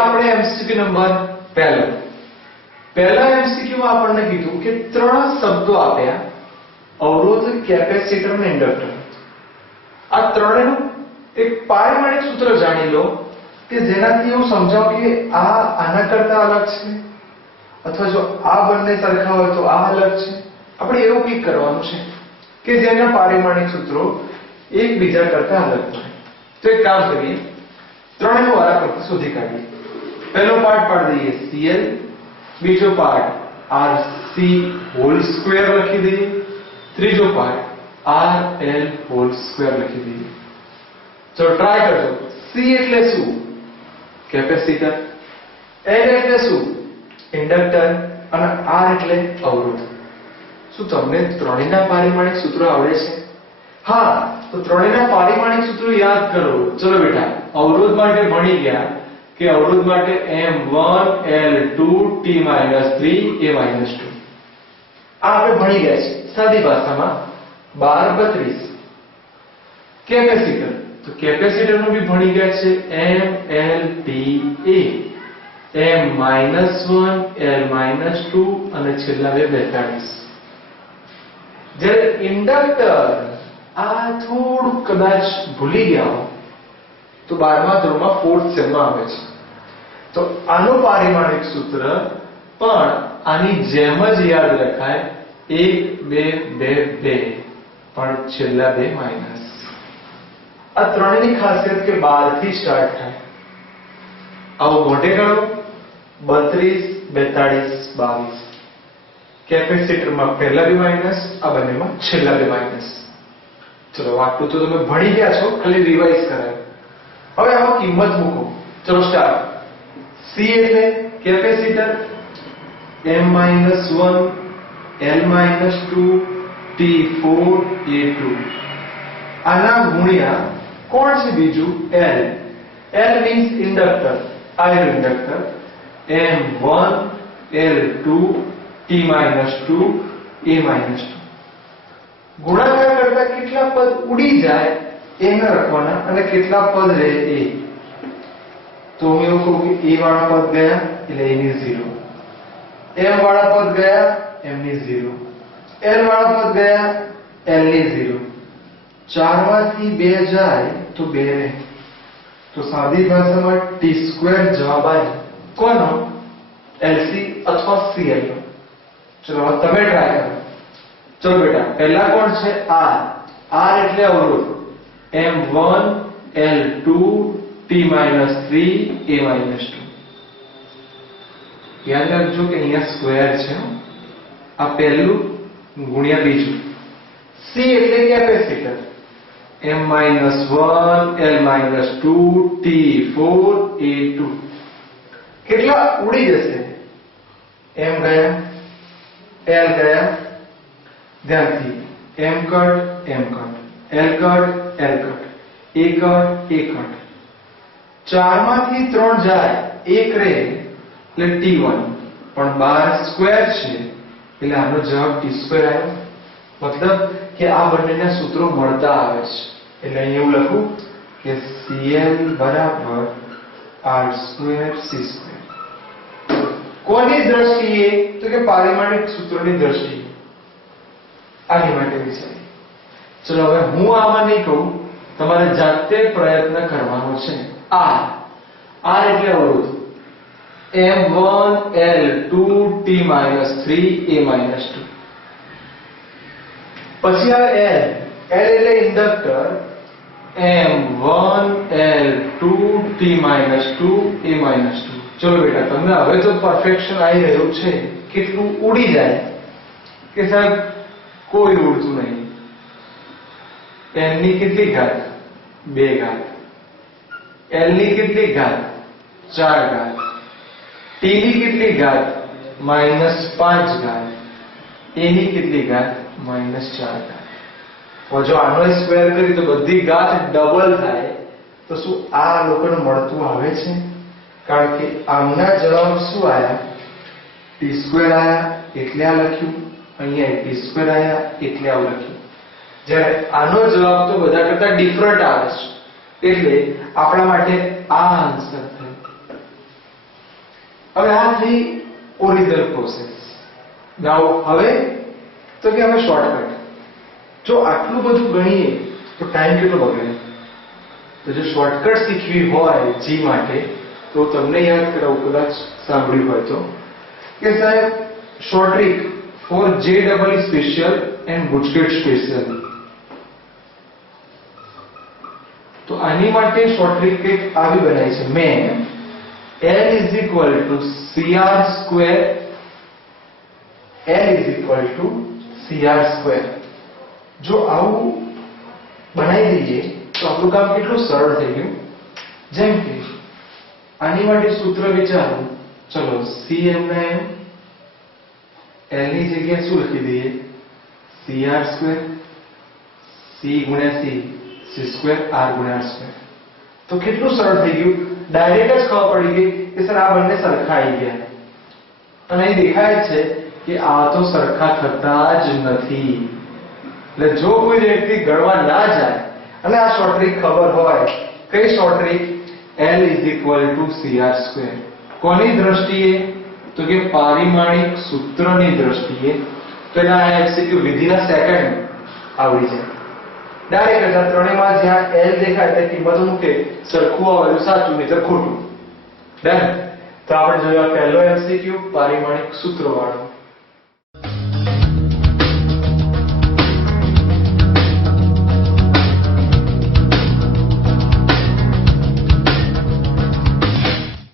આપણે MCQ number પહેલા MCQ માં આપણને કીધું કે ત્રણ શબ્દો આપ્યા, અવરોધ, કેપેસિટર અને ઇન્ડક્ટર. આ ત્રણેયનું એક પારિમાણિક સૂત્ર જાણી લો કે જેનાથી એવું સમજાવો કે આ આના કરતા અલગ છે, અથવા જો આ બંને સરખા હોય તો આ અલગ છે. આપણે એવું કંઈક કરવાનું છે કે જેના પારિમાણિક સૂત્રો એકબીજા કરતા અલગ હોય. તો એક કામ કરીએ, ત્રણેયનો વારાફરતી શોધી કાઢીએ. પહેલો પાર્ટ પાડી દઈએ Cl, બીજો પાર્ટ Rc² લખી દઈએ, ત્રીજો પાર્ટ Rl² લખી દઈએ. ચલો ટ્રાય કરજો. C એટલે શું? કેપેસિટર. L એટલે શું? ઇન્ડક્ટર. અને R એટલે અવરોધ. શું તમને ત્રણેયના પારિમાણિક સૂત્રો આવડે છે? હા, તો ત્રણેયના પારિમાણિક સૂત્રો યાદ કરો. ચલો બેટા, અવરોધ માટે ભણી ગયા કે અવરોધ માટે M1 L2 T - 3 A - 2. આ આપણે ભણી ગયા છે સાદી ભાષામાં 12 32. કેપેસિટર, તો કેપેસિટર નું બી ભણી ગયા છે MLTA, M-1 L-2 અને છેલ્લા બે 42. જ્યારે ઇન્ડક્ટર આ થોડું કદાચ ભૂલી ગયા હો તો 12મા ધોરણમાં 4th સેમમાં આવે છે. તો આનું પારિમાણિક સૂત્ર પણ આની જેમ જ યાદ રખાય, 1 2 2 2, પણ છેલ્લા બે માઈનસ. આ ત્રણેયની ખાસિયત કે 12 થી સ્ટાર્ટ થાય. આવો મોઢે ગણો 32 42 22. કેપેસિટરમાં પહેલા બે માઈનસ, આ બંનેમાં છેલ્લા બે માઈનસ. ચલો આટલું તો તમે ભણી ગયા છો, ખાલી રિવાઇઝ કરાય. હવે આમાં કિંમત મૂકો. ચલો સ્ટાર્ટ. C એટલે capacitor, M-1 L-2 T4 A2. આના ગુણ્યા કોણ છે બીજું? L. L means inductor, iron inductor. M1 L2 T-2 A-2. ગુણાકાર કરતા કેટલા પદ ઉડી જાય એ ન રાખવાના અને કેટલા પદ રહે એ. તો હું એવું કહું કે A વાળા પદ ગયા એટલે A ની 0, M વાળા પદ ગયા M ની 0, L વાળા પદ ગયા L ની 0. 4 માંથી 2 જાય તો 2 રહે. તો સાદી ભાષામાં T² જવાબ આવે. કોનો? LC અથવા CL નો. ચલો હવે તમે ટ્રાય કરો. ચલો બેટા, પહેલા કોણ છે? R. R એટલે અવરોધ. M1 L2 T-3 A-2. યાદ રાખજો કે અહીંયા સ્ક્વેર છે. આ પહેલું ગુણ્યા બીજું. C એટલે capacitor. M-1 L-2 T4 A2. કેટલા ઉડી જશે? M ગયા, L ગયા, ધ્યાનથી. M cut, M cut, L cut, L cut, A cut, A cut. 4 માંથી 3 જાય, 1 રહે એટલે T1. પણ 12 સ્ક્વેર છે એટલે આનો જવાબ T² આવ્યો. મતલબ કે આ બંનેના સૂત્રો મળતા આવે છે. એટલે અહીં એવું લખું કે Cl બરાબર R²C². કોની દ્રષ્ટિએ? તો કે પારિમાણિક સૂત્રોની દ્રષ્ટિએ. આની માટે વિચારી. ચલો હવે હું આમાં નહીં કહું, તમારે જાતે પ્રયત્ન કરવાનો છે. R એટલે અવરોધ. M1 L2 T-3 A-2. પછી આ L એટલે inductor. M1 L2 T-2 A-2. ચલો બેટા, તમને હવે તો પરફેક્શન આવી રહ્યું છે. કેટલું ઉડી જાય કે સાહેબ કોઈ ઉડતું નહીં. n ની કેટલી ઘાત? 2 ઘાત. L ની કેટલી ઘાત? 4 ઘાત. T ની કેટલી ઘાત? -5 ઘાત. A ની કેટલી ઘાત? -4 ઘાત. જો આનો સ્ક્વેર કરી તો બધી ઘાત ડબલ થાય. તો શું આ લોકોને મળતું આવે છે? કારણ કે આમના જવાબ શું આયા? T² આયા એટલે આ લખ્યું, અહીંયા T² આયા એટલે આ લખ્યું. જ્યારે આનો જવાબ તો બધા કરતા ડિફરન્ટ આવે છે એટલે આપણા માટે આ આન્સર થયો. હવે આ થઈ ઓરિજિનલ પ્રોસેસ. નાઉ હવે તો કે હવે શોર્ટકટ. જો આટલું બધું ગણીએ તો ટાઈમ કેટલો બગડે. તો જો શોર્ટકટ શીખવી હોય જી માટે તો તમને યાદ કરાવું, કદાચ સાંભળ્યું હોય તો, કે સાહેબ short trick for JEE special and બુટકેટ સ્પેશિયલ. તો આની માટે શોર્ટ ટ્રિક કંઈક આવી બનાવી છે મેં. L is equal to CR square. L is equal to CR square. જો આવું બનાવી દઈએ તો આપણું કામ કેટલું સરળ થઈ ગયું. જેમ કે આની માટે સૂત્ર વિચારો. ચલો CM ના M, L ની જગ્યાએ શું લખી દઈએ? CR square. C ગુણ્યા C, C square, R ગુણ્યા R square. તો કેટલું સરળ થઈ ગયું. ડાયરેક્ટ જ ખબર પડી ગઈ કે સર આ બંને સરખા આવી ગયા. અને અહીં દેખાય છે કે આ તો સરખા થતા જ નથી. એટલે જો કોઈ વ્યક્તિ ગણવા ના જાય અને આ શોર્ટ ટ્રિક ખબર હોય, કઈ short trick? L is equal to CR square. કોની દ્રષ્ટિએ? તો કે પારિમાણિક સૂત્રની દ્રષ્ટિએ. તો એના MCQ વિધિના સેકન્ડ આવડી જાય. ડાયરેક્ટ આ ત્રણેયમાં જ્યાં L દેખાય તે કિંમત મૂકે, સરખું આવેલું સાચું, નહીતર ખોટું. ડન. તો આપણે જોયા પહેલો MCQ પારિમાણિક સૂત્ર વાળો.